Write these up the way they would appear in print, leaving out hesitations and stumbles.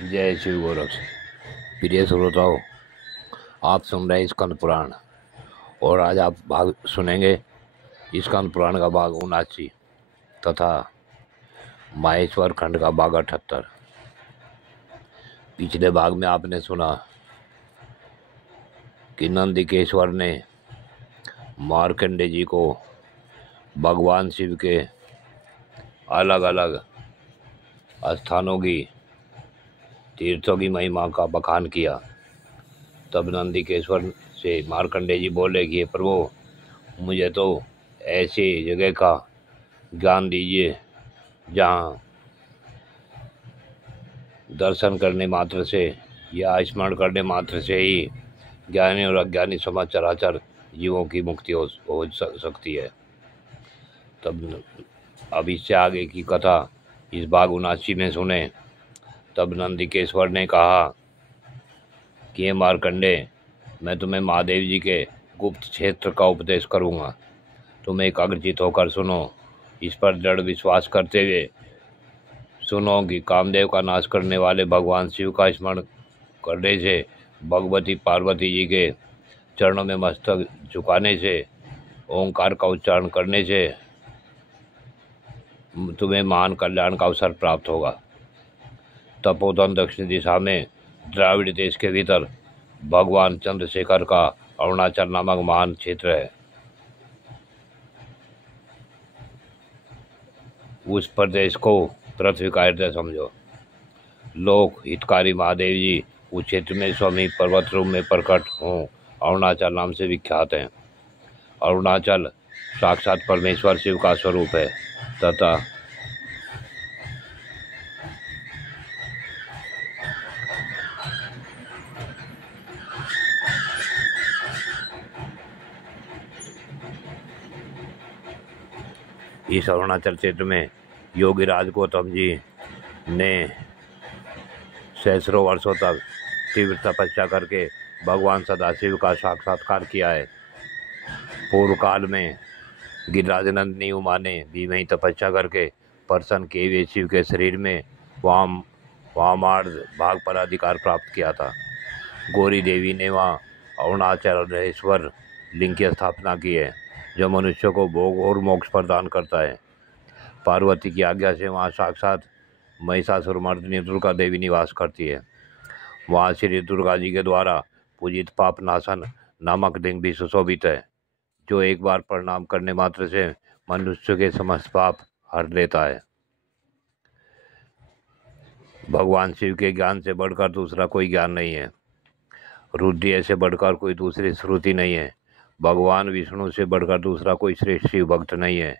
जय शिव गोरक्ष। प्रिय श्रोताओं, आप सुन रहे हैं स्कंद पुराण और आज आप भाग सुनेंगे स्कंद पुराण का भाग 79 तथा माहेश्वर खंड का भाग 78। पिछले भाग में आपने सुना कि नंदिकेश्वर ने मार्कंडे जी को भगवान शिव के अलग अलग स्थानों की तीर्थों की महिमा का बखान किया। तब नंदिकेश्वर से मार्कंडे जी बोले कि प्रभु, मुझे तो ऐसी जगह का ज्ञान दीजिए जहाँ दर्शन करने मात्र से या स्मरण करने मात्र से ही ज्ञानी और अज्ञानी समझ चराचर जीवों की मुक्ति हो सकती है। तब अब इससे आगे की कथा इस भाग 79 में सुने। तब नंदिकेश्वर ने कहा कि हे मार्कंडे, मैं तुम्हें महादेव जी के गुप्त क्षेत्र का उपदेश करूँगा। तुम एकाग्रचित होकर सुनो। इस पर दृढ़ विश्वास करते हुए सुनो कि कामदेव का नाश करने वाले भगवान शिव का स्मरण करने से, भगवती पार्वती जी के चरणों में मस्तक झुकाने से, ओंकार का उच्चारण करने से तुम्हें महान कल्याण का अवसर प्राप्त होगा। तपोवन दक्षिण दिशा में द्राविड़ देश के भीतर भगवान चंद्रशेखर का अरुणाचल नामक महान क्षेत्र है। उस प्रदेश को पृथ्वी का हृदय समझो। लोक हितकारी महादेव जी उस क्षेत्र में स्वामी पर्वत रूप में प्रकट हों अरुणाचल नाम से विख्यात हैं। अरुणाचल साक्षात परमेश्वर शिव का स्वरूप है तथा इस अरुणाचल क्षेत्र में योगी राज गौतम जी ने सैकड़ों वर्षों तक तीव्र तपस्या करके भगवान सदाशिव का साक्षात्कार किया है। पूर्व काल में गिरिराज नंदिनी उमा ने भी वहीं तपस्या करके प्रसन्न किए हुए शिव के शरीर में वामार्ध भाग पर अधिकार प्राप्त किया था। गौरी देवी ने वहाँ अरुणाचलेश्वर लिंग की स्थापना की है, जो मनुष्य को भोग और मोक्ष प्रदान करता है। पार्वती की आज्ञा से वहाँ साक्षात महिषासुरमर्दिनी दुर्गा देवी निवास करती है। वहाँ श्री दुर्गा जी के द्वारा पूजित पापनाशन नामक लिंग भी सुशोभित है, जो एक बार प्रणाम करने मात्र से मनुष्य के समस्त पाप हर लेता है। भगवान शिव के ज्ञान से बढ़कर दूसरा कोई ज्ञान नहीं है। रुद्र से बढ़कर कोई दूसरी श्रुति नहीं है। भगवान विष्णु से बढ़कर दूसरा कोई श्रेष्ठ शिव भक्त नहीं है।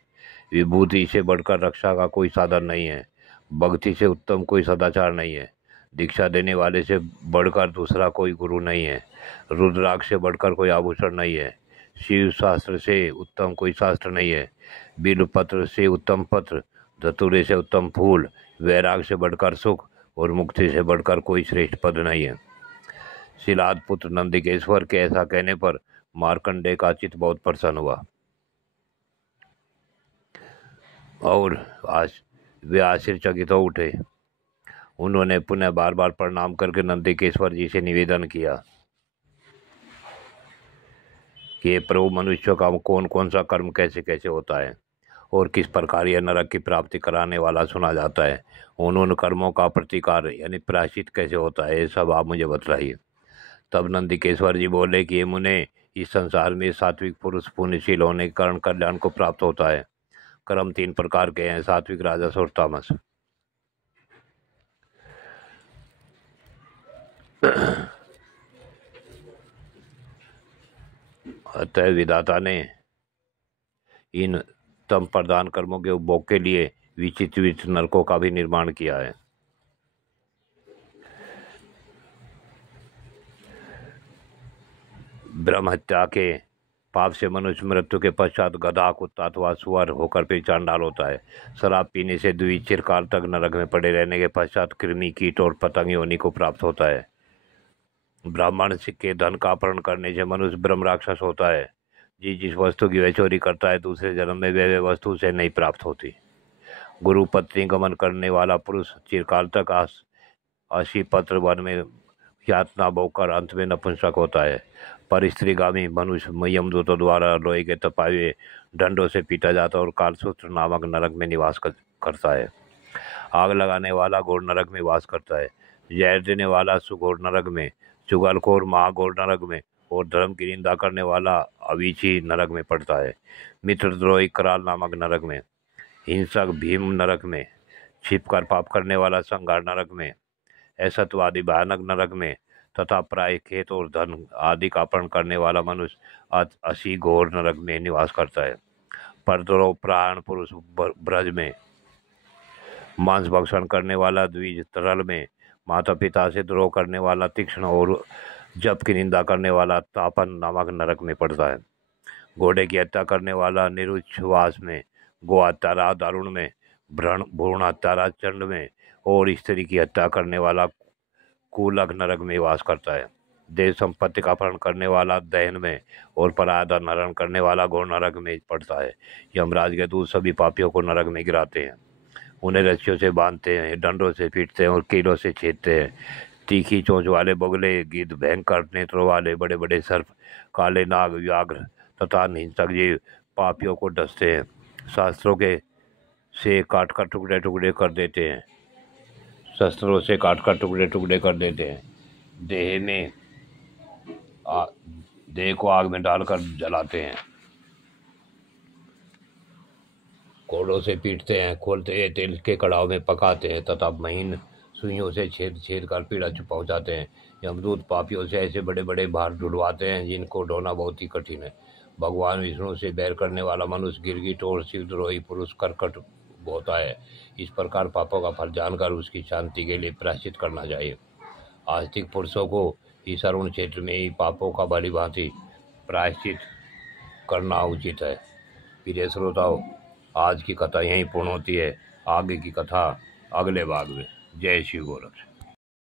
विभूति से बढ़कर रक्षा का कोई साधन नहीं है। भक्ति से उत्तम कोई सदाचार नहीं है। दीक्षा देने वाले से बढ़कर दूसरा कोई गुरु नहीं है। रुद्राक्ष से बढ़कर कोई आभूषण नहीं है। शिव शास्त्र से उत्तम कोई शास्त्र नहीं है। बिल्वपत्र से उत्तम पत्र, धतूरे से उत्तम फूल, वैराग से बढ़कर सुख और मुक्ति से बढ़कर कोई श्रेष्ठ पद नहीं है। शिलाद पुत्र नंदिकेश्वर के ऐसा कहने पर मार्कंडे का चित्त बहुत प्रसन्न हुआ और वे आश्चर्यचकित हो उठे। उन्होंने पुनः बार बार प्रणाम करके नंदिकेश्वर जी से निवेदन किया कि प्रभु, मनुष्य का कौन कौन सा कर्म कैसे कैसे होता है और किस प्रकार यह नरक की प्राप्ति कराने वाला सुना जाता है। उन कर्मों का प्रतिकार यानी प्रायश्चित कैसे होता है, ये सब आप मुझे बतलाइए। तब नंदिकेश्वर जी बोले कि मुने, इस संसार में सात्विक पुरुष पुण्यशील होने के कारण कल्याण को प्राप्त होता है। कर्म 3 प्रकार के हैं, सात्विक, राजस और तामस। अतः विधाता ने इन तम प्रधान कर्मों के उपभोग के लिए विचित्र विचित्र नरकों का भी निर्माण किया है। ब्रह्म हत्या के पाप से मनुष्य मृत्यु के पश्चात गधा, कुत्ता अथवा सुअर होकर फिर चांडाल होता है। शराब पीने से चिरकाल तक नरक में पड़े रहने के पश्चात कृमि, कीट और पतंग योनि को प्राप्त होता है। ब्राह्मण के धन का अपहरण करने से मनुष्य ब्रह्म राक्षस होता है। जिस वस्तु की वह चोरी करता है, दूसरे जन्म में वह वस्तु से नहीं प्राप्त होती। गुरु पत्नी गमन करने वाला पुरुष चिरकाल तक 80 पत्र वन में यातना भोगकर अंत में नपुंसक होता है। पर स्त्रीगामी मनुष्य यमदूतों द्वारा लोहे के तपाए हुए डंडों से पीटा जाता है और कालसूत्र नामक नरक में निवास करता है। आग लगाने वाला घोर नरक में वास करता है। जहर देने वाला सुघोर नरक में, चुगलखोर महाघोर नरक में और धर्म की निंदा करने वाला अवीची नरक में पड़ता है। मित्रद्रोही कराल नामक नरक में, हिंसक भीम नरक में, छिपकर पाप करने वाला संघार नरक में, असत्यवादी भयानक नरक में तथा प्राय खेत और धन आदि का अपहरण करने वाला मनुष्य असी घोर नरक में निवास करता है। परद्रोह प्राण पुरुष ब्रज में, मांस भक्षण करने वाला द्विज तरल में, माता पिता से द्रोह करने वाला तीक्ष्ण और जप की निंदा करने वाला तापन नामक नरक में पड़ता है। घोड़े की हत्या करने वाला निरुच्छ्वास में, गो हत्यारा दारुण में, भ्रूण हत्यारा चंड में और स्त्री की हत्या करने वाला कूलक नरक में वास करता है। देश संपत्ति का अपहरण करने वाला दहन में और पराया धन हरण करने वाला घोर नरक में पड़ता है। यमराज के दूत सभी पापियों को नरक में गिराते हैं, उन्हें रस्सियों से बांधते हैं, डंडों से पीटते हैं और कीलों से छेदते हैं। तीखी चोंच वाले बगुले, गिद्ध, भयंकर नेत्रों वाले बड़े बड़े सर्प, काले नाग, व्याघ्र तथा हिंसक जीव पापियों को डसते हैं। शास्त्रों के से काट कर टुकड़े टुकड़े कर देते हैं, शस्त्रों से काटकर टुकड़े टुकड़े कर देते हैं। देह को आग में डालकर जलाते हैं, कोड़ों से पीटते हैं, खोलते हैं, तेल के कड़ाव में पकाते हैं तथा महीन सुइयों से छेद छेद कर पीड़ा पहुंचाते हैं। यमदूत पापियों से ऐसे बड़े बड़े भार ढुलवाते हैं जिनको ढोना बहुत ही कठिन है। भगवान विष्णु से बैर करने वाला मनुष्य गिरगिट और शिवद्रोही पुरुष कर्कट होता है। इस प्रकार पापों का फल जानकर उसकी शांति के लिए प्रायश्चित करना चाहिए। आस्तिक पुरुषों को इस अरुण क्षेत्र में ही पापों का भली भांति प्रायश्चित करना उचित है। प्रिय श्रोताओं, आज की कथा यहीं पूर्ण होती है। आगे की कथा अगले भाग में। जय शिव गोरख।